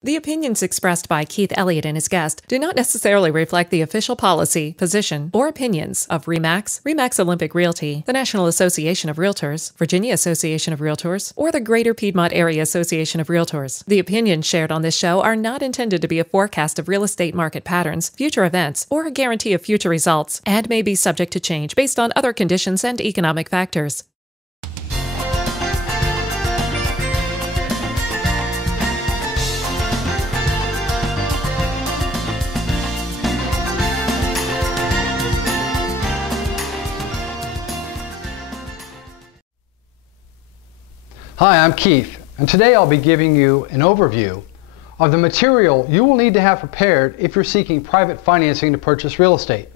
The opinions expressed by Keith Elliott and his guest do not necessarily reflect the official policy, position, or opinions of RE/MAX, RE/MAX Olympic Realty, the National Association of Realtors, Virginia Association of Realtors, or the Greater Piedmont Area Association of Realtors. The opinions shared on this show are not intended to be a forecast of real estate market patterns, future events, or a guarantee of future results, and may be subject to change based on other conditions and economic factors. Hi, I'm Keith, and today I'll be giving you an overview of the material you will need to have prepared if you're seeking private financing to purchase real estate.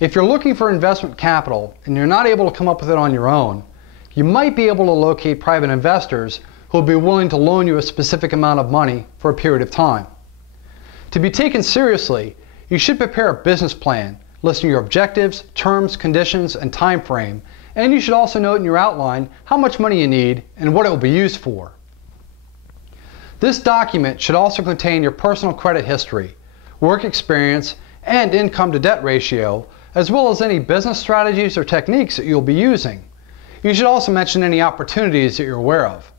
If you're looking for investment capital and you're not able to come up with it on your own, you might be able to locate private investors who will be willing to loan you a specific amount of money for a period of time. To be taken seriously, you should prepare a business plan listing your objectives, terms, conditions, and time frame, and you should also note in your outline how much money you need and what it will be used for. This document should also contain your personal credit history, work experience, and income to debt ratio, as well as any business strategies or techniques that you'll be using. You should also mention any opportunities that you're aware of.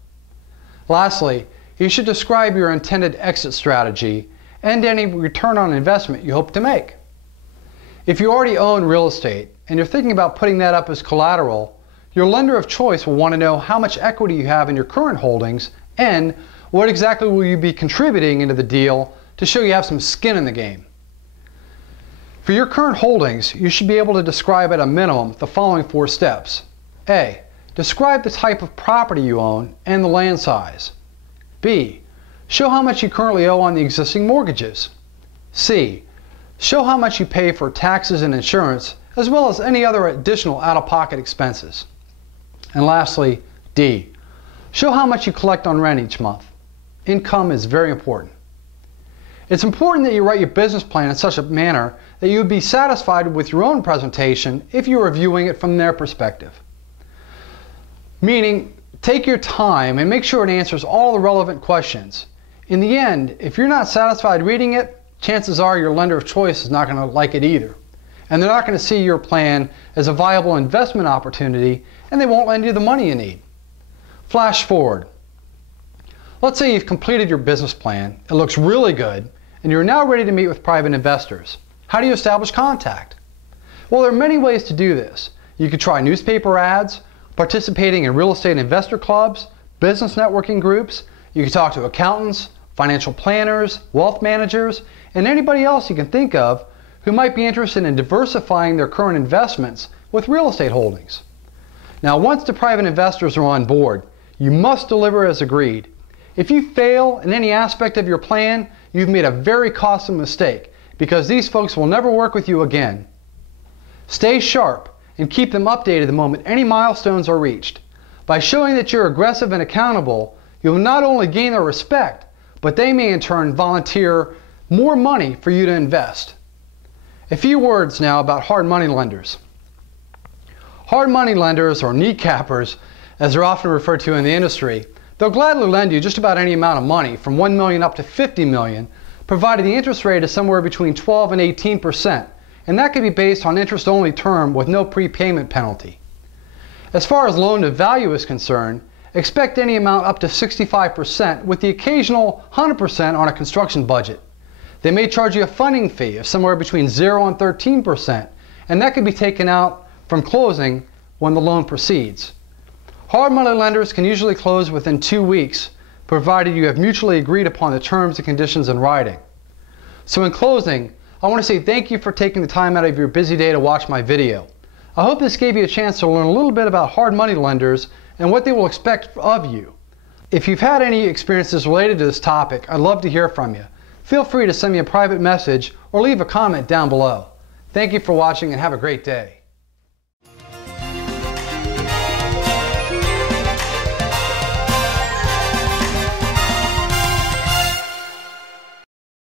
Lastly, you should describe your intended exit strategy and any return on investment you hope to make. If you already own real estate and you're thinking about putting that up as collateral, your lender of choice will want to know how much equity you have in your current holdings and what exactly will you be contributing into the deal to show you have some skin in the game. For your current holdings, you should be able to describe at a minimum the following 4 steps. A. Describe the type of property you own and the land size. B. Show how much you currently owe on the existing mortgages. C. Show how much you pay for taxes and insurance, as well as any other additional out-of-pocket expenses. And lastly, D. Show how much you collect on rent each month. Income is very important. It's important that you write your business plan in such a manner that you would be satisfied with your own presentation if you were viewing it from their perspective. Meaning, take your time and make sure it answers all the relevant questions. In the end, if you're not satisfied reading it, chances are your lender of choice is not going to like it either. And they're not going to see your plan as a viable investment opportunity, and they won't lend you the money you need. Flash forward. Let's say you've completed your business plan, it looks really good, and you're now ready to meet with private investors. How do you establish contact? Well, there are many ways to do this. You could try newspaper ads, participating in real estate investor clubs, business networking groups. You could talk to accountants, financial planners, wealth managers, and anybody else you can think of who might be interested in diversifying their current investments with real estate holdings. Now, once the private investors are on board, you must deliver as agreed. If you fail in any aspect of your plan, you've made a very costly mistake because these folks will never work with you again. Stay sharp and keep them updated the moment any milestones are reached. By showing that you're aggressive and accountable, you'll not only gain their respect, but they may in turn volunteer more money for you to invest. A few words now about hard money lenders. Hard money lenders, or kneecappers, as they're often referred to in the industry, they'll gladly lend you just about any amount of money, from $1 million up to $50 million, provided the interest rate is somewhere between 12 and 18%, and that can be based on interest-only term with no prepayment penalty. As far as loan to value is concerned, expect any amount up to 65% with the occasional 100% on a construction budget. They may charge you a funding fee of somewhere between 0 and 13%, and that can be taken out from closing when the loan proceeds. Hard money lenders can usually close within 2 weeks, provided you have mutually agreed upon the terms and conditions in writing. So in closing, I want to say thank you for taking the time out of your busy day to watch my video. I hope this gave you a chance to learn a little bit about hard money lenders and what they will expect of you. If you've had any experiences related to this topic, I'd love to hear from you. Feel free to send me a private message or leave a comment down below. Thank you for watching and have a great day.